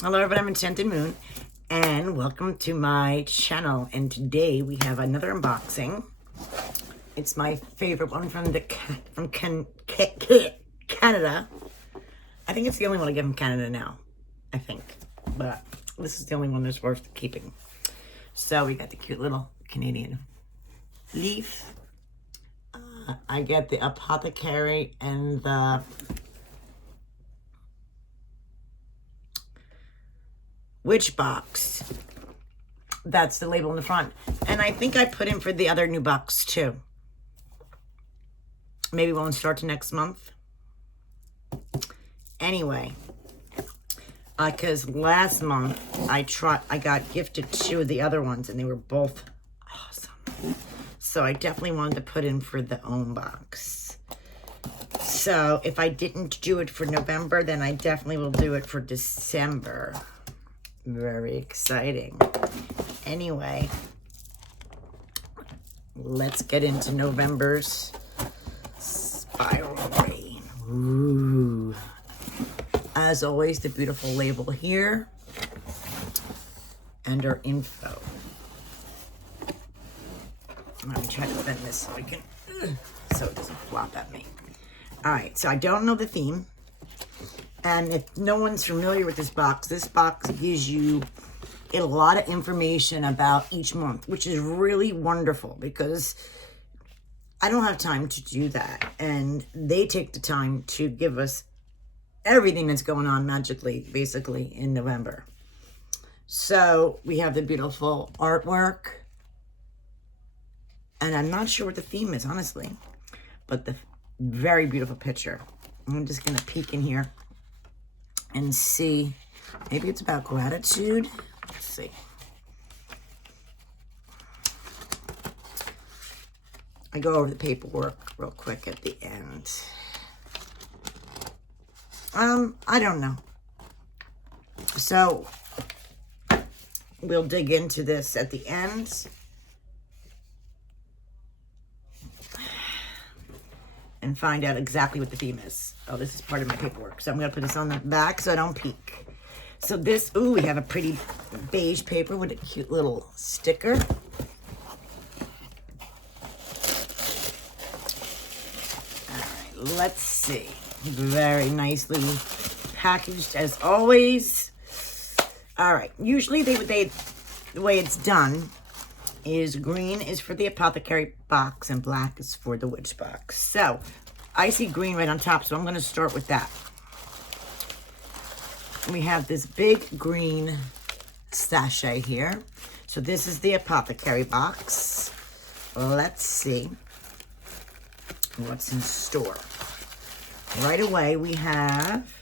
Hello everyone, I'm Enchanted Moon and welcome to my channel. And today we have another unboxing. It's my favorite one from Canada. I think it's the only one I get from Canada now, I think. But this is the only one that's worth keeping. So we got the cute little Canadian leaf. I get the Apothecary and the Witch Box. That's the label in the front. And I think I put in for the other new box too. Maybe won't start to next month. Anyway, because last month I got gifted two of the other ones and they were both awesome. So I definitely wanted to put in for the own box. So if I didn't do it for November, then I definitely will do it for December. Very exciting. Anyway, let's get into November's Spiral Rain. Ooh. As always, the beautiful label here and our info. Let me try to bend this so I can, so it doesn't flop at me. All right, so I don't know the theme. And if no one's familiar with this box gives you a lot of information about each month, which is really wonderful because I don't have time to do that. And they take the time to give us everything that's going on magically, basically, in November. So we have the beautiful artwork. And I'm not sure what the theme is, honestly, but the very beautiful picture. I'm just going to peek in here and see. Maybe it's about gratitude. Let's see. I go over the paperwork real quick at the end. I don't know. So we'll dig into this at the end. And find out exactly what the theme is. Oh, this is part of my paperwork. So I'm going to put this on the back so I don't peek. So this, ooh, we have a pretty beige paper with a cute little sticker. All right, let's see. Very nicely packaged as always. All right, usually the way it's done is green is for the Apothecary Box and black is for the Witch Box. So I see green right on top, so I'm going to start with that. We have this big green sachet here. So this is the Apothecary Box. Let's see what's in store. Right away we have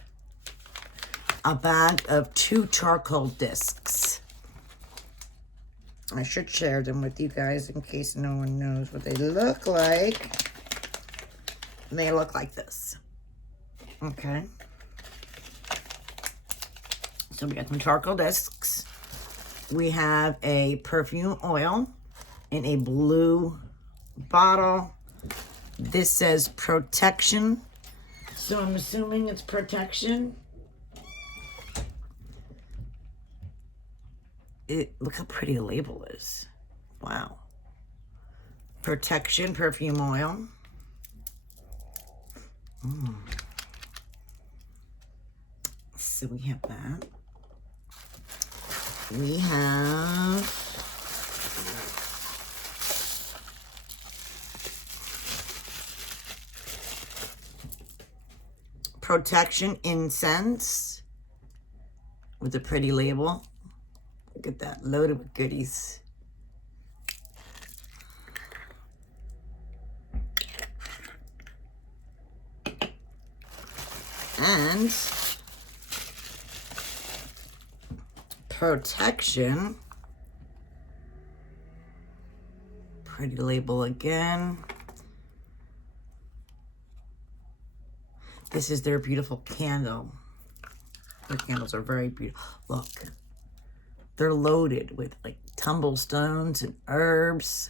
a bag of 2 charcoal discs. I should share them with you guys in case no one knows what they look like. They look like this. Okay. So we got some charcoal discs. We have a perfume oil in a blue bottle. This says protection. So I'm assuming it's protection. Look how pretty the label is. Wow. Protection perfume oil. So we have that. We have protection incense with a pretty label. Look at that, loaded with goodies. And protection. Pretty label again. This is their beautiful candle. Their candles are very beautiful. Look. They're loaded with like tumblestones and herbs.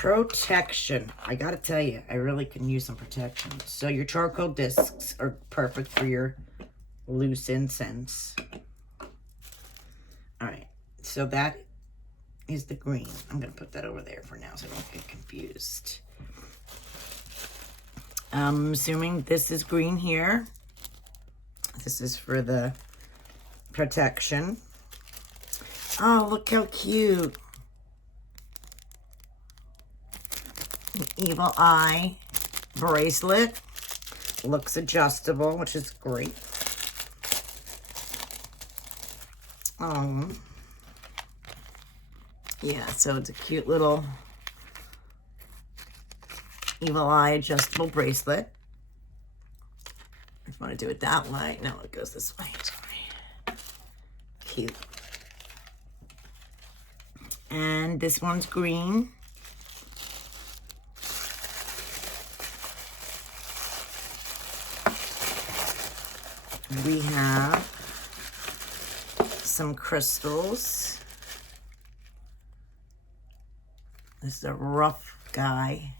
Protection. I gotta tell you, I really can use some protection. So your charcoal discs are perfect for your loose incense. All right, so that is the green. I'm gonna put that over there for now so I don't get confused. I'm assuming this is green here. This is for the protection. Oh, look how cute. An evil eye bracelet. Looks adjustable, which is great. Yeah, so it's a cute little evil eye adjustable bracelet. If you want to do it that way. No, it goes this way. Sorry. Cute. And this one's green. We have some crystals. This is a rough guy.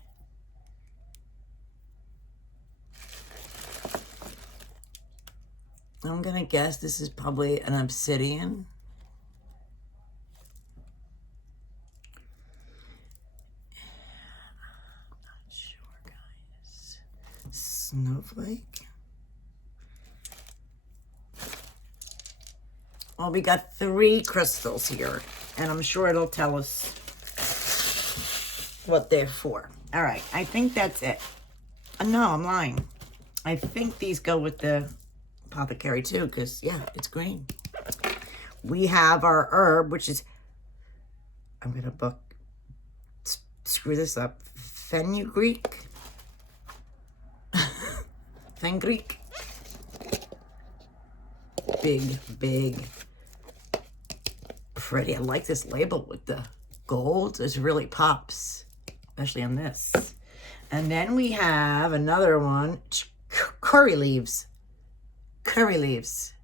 I'm gonna guess this is probably an obsidian. I'm not sure, guys. Snowflake. Well, we got 3 crystals here, and I'm sure it'll tell us what they're for. All right, I think that's it. No, I'm lying. I think these go with the Apothecary too, because, yeah, it's green. We have our herb, which is, I'm going to screw this up, fenugreek. Fenugreek. Big, pretty. I like this label with the gold. It really pops, especially on this. And then we have another one, curry leaves. Curry leaves.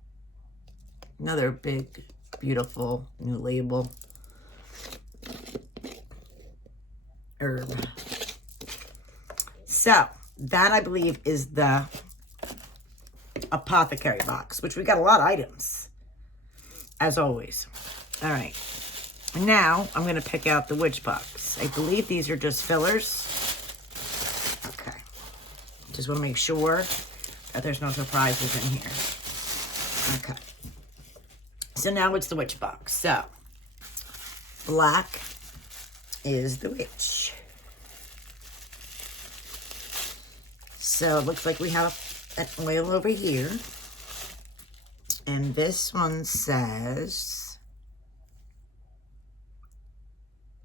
Another big, beautiful new label. Herb. So, that I believe is the Apothecary Box, which we got a lot of items, as always. All right. Now, I'm going to pick out the witch box. I believe these are just fillers. Okay. Just want to make sure that there's no surprises in here. Okay. So now it's the witch box. So, black is the witch. So, it looks like we have an oil over here. And this one says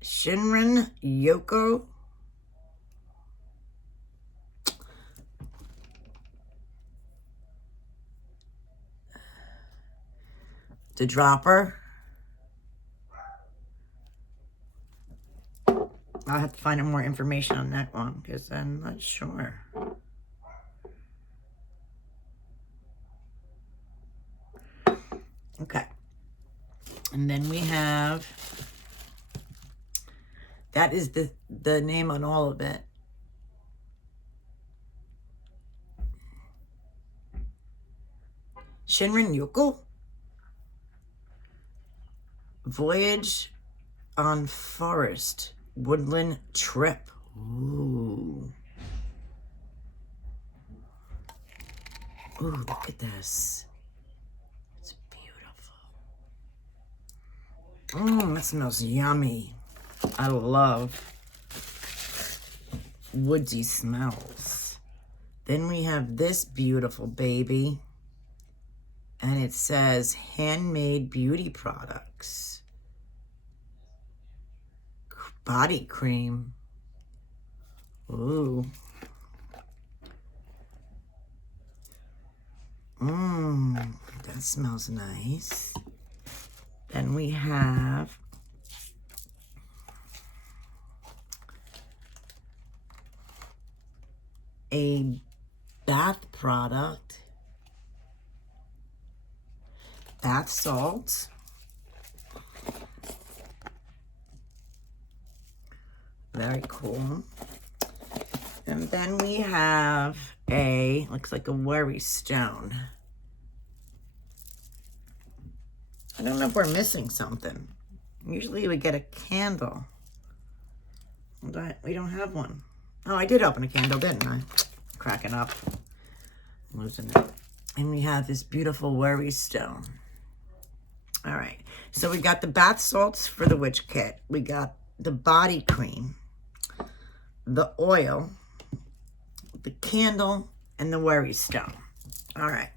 Shinrin Yoko. The dropper. I'll have to find out more information on that one because I'm not sure. Okay. And then we have, that is the name on all of it. Shinrin Yoko. Voyage on Forest Woodland Trip. Ooh. Ooh, look at this. It's beautiful. That smells yummy. I love woodsy smells. Then we have this beautiful baby. And it says handmade beauty products. Body cream. Ooh. That smells nice. Then we have a bath product. Bath salts. Very cool. And then we have a, looks like a worry stone. I don't know if we're missing something. Usually we get a candle. But we don't have one. Oh, I did open a candle, didn't I? Cracking up. Losing it. And we have this beautiful worry stone. All right. So we got the bath salts for the witch kit. We got the body cream, the oil, the candle, and the worry stone. All right.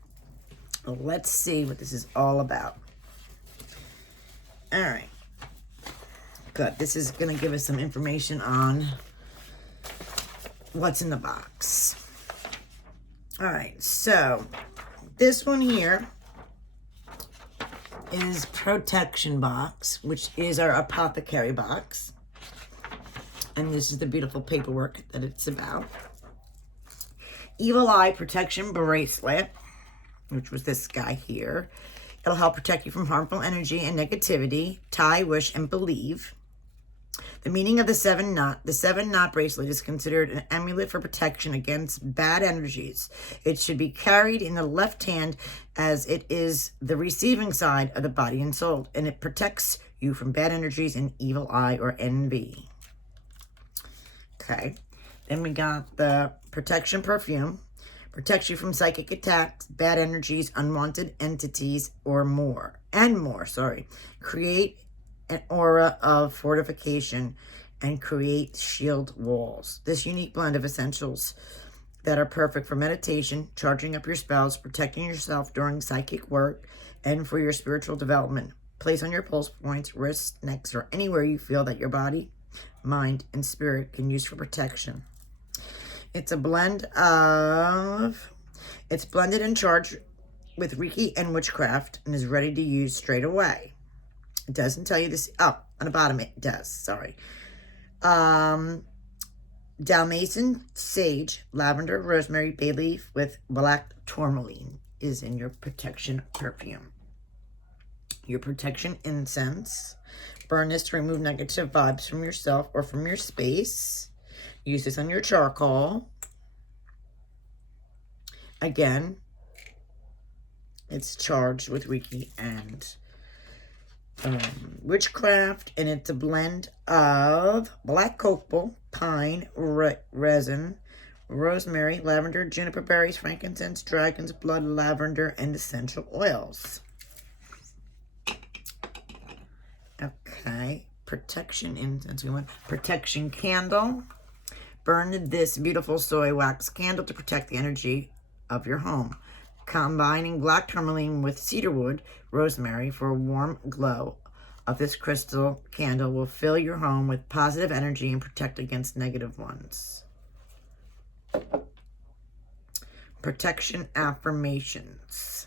Well, let's see what this is all about. All right. Good. This is going to give us some information on what's in the box. All right. So this one here is Protection Box, which is our Apothecary Box. And this is the beautiful paperwork that it's about. Evil Eye Protection Bracelet, which was this guy here. It'll help protect you from harmful energy and negativity. Tie, wish, and believe. The meaning of the 7-knot. The 7-knot bracelet is considered an amulet for protection against bad energies. It should be carried in the left hand as it is the receiving side of the body and soul, and it protects you from bad energies and evil eye or envy. Okay. Then we got the protection perfume. Protects you from psychic attacks, bad energies, unwanted entities, or more. Create an aura of fortification and create shield walls. This unique blend of essentials that are perfect for meditation, charging up your spells, protecting yourself during psychic work, and for your spiritual development. Place on your pulse points, wrists, necks, or anywhere you feel that your body, mind, and spirit can use for protection. It's a blend of, it's blended and charged with Reiki and witchcraft and is ready to use straight away. It doesn't tell you this, oh, on the bottom it does, sorry. Dalmatian sage, lavender, rosemary, bay leaf with black tourmaline is in your protection perfume. Your protection incense. Burn this to remove negative vibes from yourself or from your space. Use this on your charcoal. Again, it's charged with Reiki and witchcraft, and it's a blend of black copal, pine, resin, rosemary, lavender, juniper berries, frankincense, dragon's blood, lavender, and essential oils. Okay, protection incense. We want protection candle. Burn this beautiful soy wax candle to protect the energy of your home. Combining black tourmaline with cedarwood, rosemary for a warm glow of this crystal candle will fill your home with positive energy and protect against negative ones. Protection affirmations.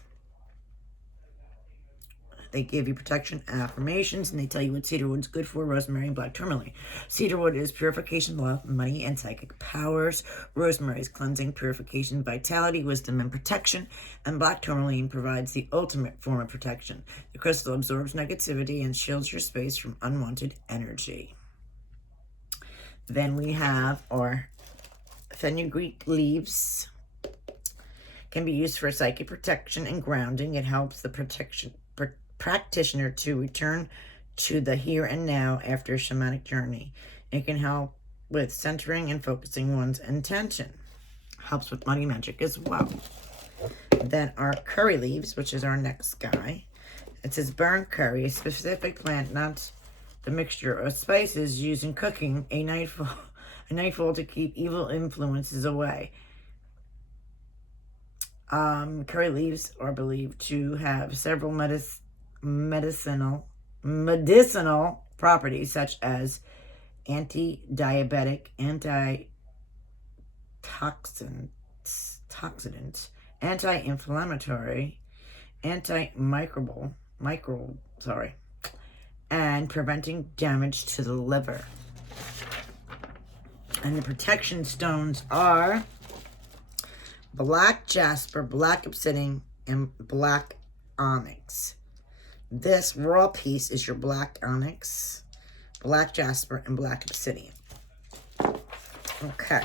They give you protection affirmations, and they tell you what cedarwood's good for, rosemary and black tourmaline. Cedarwood is purification, love, money, and psychic powers. Rosemary is cleansing, purification, vitality, wisdom, and protection. And black tourmaline provides the ultimate form of protection. The crystal absorbs negativity and shields your space from unwanted energy. Then we have our fenugreek leaves. Can be used for psychic protection and grounding. It helps the practitioner to return to the here and now after a shamanic journey. It can help with centering and focusing one's intention. Helps with money magic as well. Then our curry leaves, which is our next guy. It says burn curry, a specific plant, not the mixture of spices used in cooking, a nightfall to keep evil influences away. Curry leaves are believed to have several medicinal properties such as anti-diabetic, antioxidant, anti-inflammatory, antimicrobial, and preventing damage to the liver. And the protection stones are black jasper, black obsidian, and black onyx. This raw piece is your black onyx, black jasper, and black obsidian. Okay.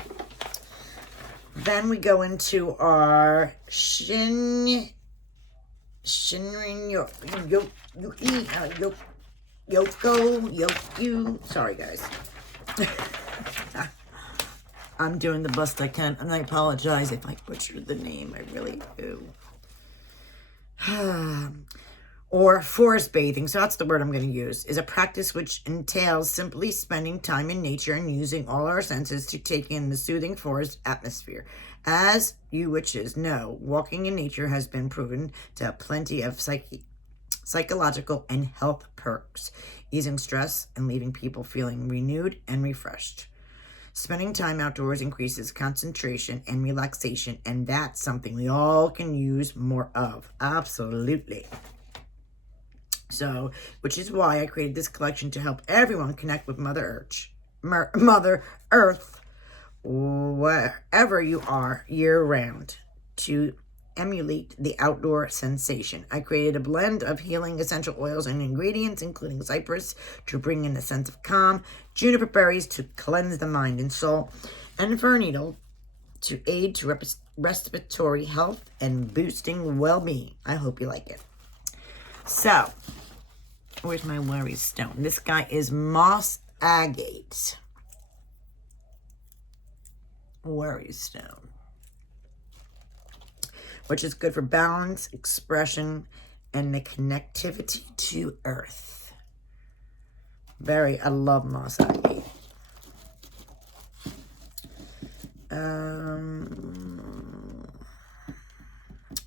Then we go into our Shinrin Yoku. Sorry, guys. I'm doing the best I can, and I apologize if I butchered the name. I really do. Or forest bathing, so that's the word I'm going to use, is a practice which entails simply spending time in nature and using all our senses to take in the soothing forest atmosphere. As you witches know, walking in nature has been proven to have plenty of psychological and health perks, easing stress and leaving people feeling renewed and refreshed. Spending time outdoors increases concentration and relaxation, and that's something we all can use more of. Absolutely. So, which is why I created this collection to help everyone connect with Mother Earth, wherever you are year-round, to emulate the outdoor sensation. I created a blend of healing essential oils and ingredients, including cypress to bring in a sense of calm, juniper berries to cleanse the mind and soul, and fir needle to aid to respiratory health and boosting well-being. I hope you like it. So, where's my worry stone? This guy is moss agate. Worry stone. Which is good for balance, expression, and the connectivity to earth. I love moss agate.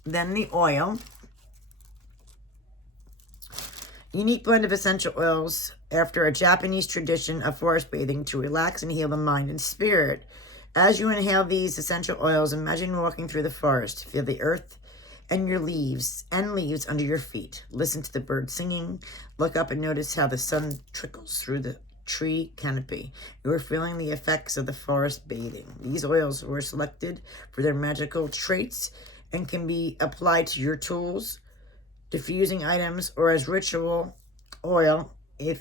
Then the oil. Unique blend of essential oils after a Japanese tradition of forest bathing to relax and heal the mind and spirit. As you inhale these essential oils, imagine walking through the forest. Feel the earth and your leaves under your feet. Listen to the birds singing. Look up and notice how the sun trickles through the tree canopy. You are feeling the effects of the forest bathing. These oils were selected for their magical traits and can be applied to your tools, diffusing items, or as ritual oil and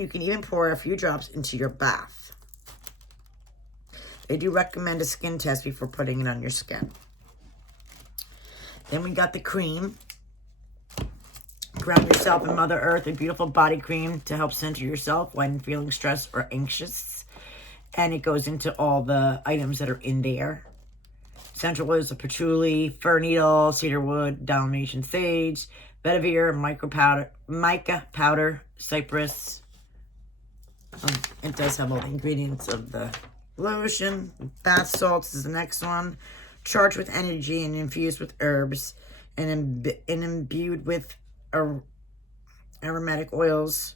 you can even pour a few drops into your bath. They do recommend a skin test before putting it on your skin. Then we got the cream. Ground yourself in Mother Earth, a beautiful body cream to help center yourself when feeling stressed or anxious. And it goes into all the items that are in there. Essential oils of patchouli, fir needle, cedarwood, Dalmatian sage, vetiver, mica powder, cypress. It does have all the ingredients of the lotion. Bath salts is the next one. Charged with energy and infused with herbs and imbued with aromatic oils.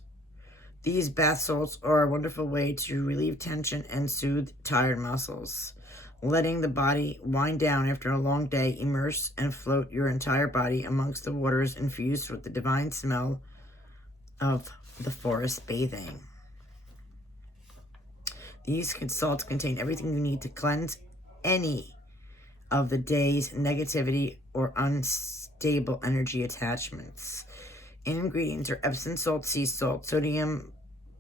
These bath salts are a wonderful way to relieve tension and soothe tired muscles. Letting the body wind down after a long day, immerse and float your entire body amongst the waters infused with the divine smell of the forest bathing. These salts contain everything you need to cleanse any of the day's negativity or unstable energy attachments. Ingredients are Epsom salt, sea salt, sodium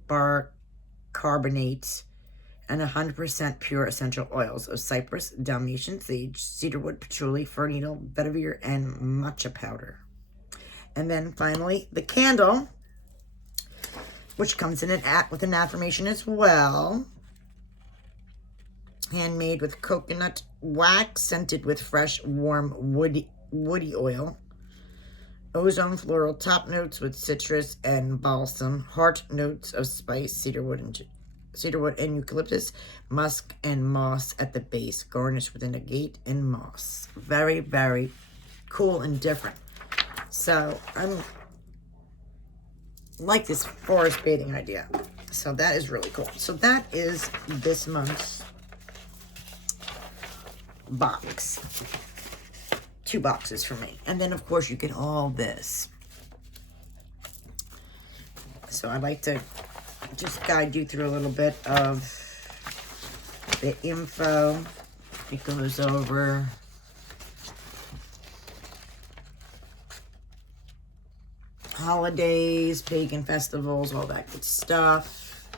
bicarbonate, and 100% pure essential oils of cypress, Dalmatian sage, cedarwood, patchouli, fir needle, vetiver, and matcha powder. And then finally, the candle, which comes in with an affirmation as well. Handmade with coconut wax, scented with fresh, warm, woody oil. Ozone floral top notes with citrus and balsam. Heart notes of spice, cedarwood and eucalyptus, musk and moss at the base, garnished with an agate and moss. Very, very cool and different. So I'm like this forest bathing idea. So that is really cool. So that is this month's box. 2 boxes for me. And then of course you get all this. So I'd like to just guide you through a little bit of the info. It goes over holidays, pagan festivals, all that good stuff.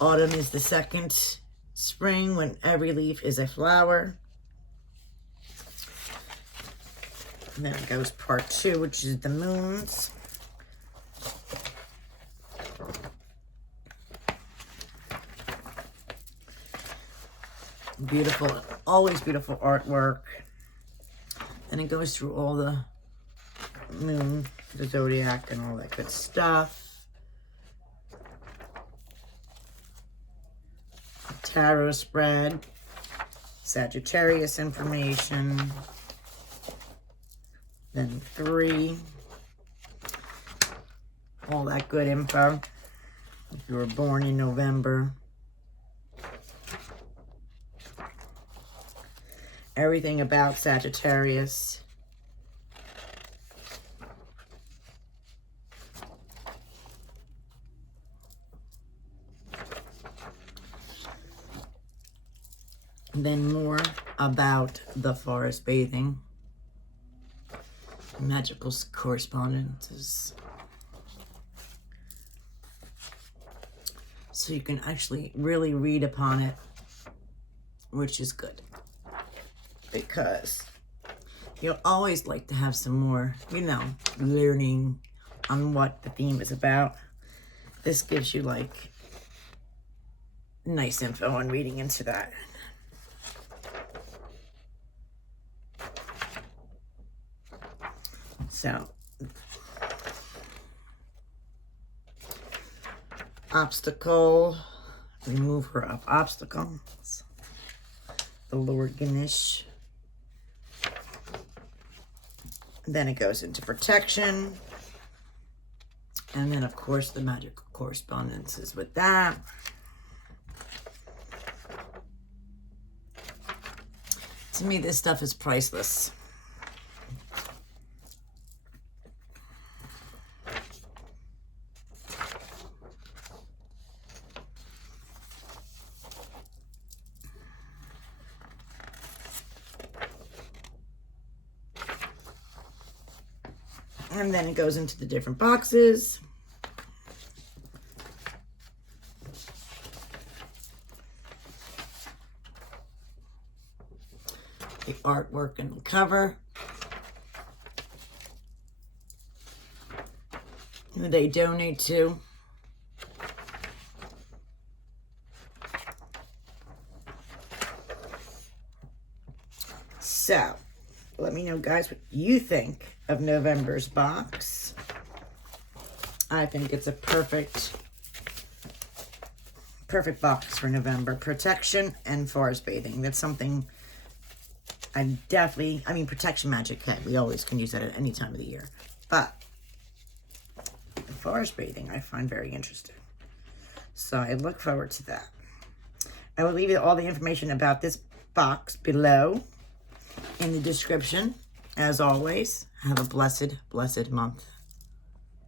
Autumn is the second spring, when every leaf is a flower. And then it goes part 2, which is the moons. Beautiful, always beautiful artwork. And it goes through all the moon, the zodiac, and all that good stuff. Tarot spread, Sagittarius information, then 3, all that good info. If you were born in November, everything about Sagittarius. Then more about the forest bathing, magical correspondences. So you can actually really read upon it, which is good. Because you'll always like to have some more, learning on what the theme is about. This gives you like nice info on reading into that. So, obstacle, remove her of obstacles. The Lord Ganesh. Then it goes into protection. And then, of course, the magical correspondences with that. To me, this stuff is priceless. And then it goes into the different boxes. The artwork and the cover. Who they donate to. So, let me know, guys, what you think of November's box. I think it's a perfect box for November. Protection and forest bathing. That's something protection magic, hey, we always can use that at any time of the year. But forest bathing, I find very interesting. So I look forward to that. I will leave you all the information about this box below in the description. As always, have a blessed, blessed month.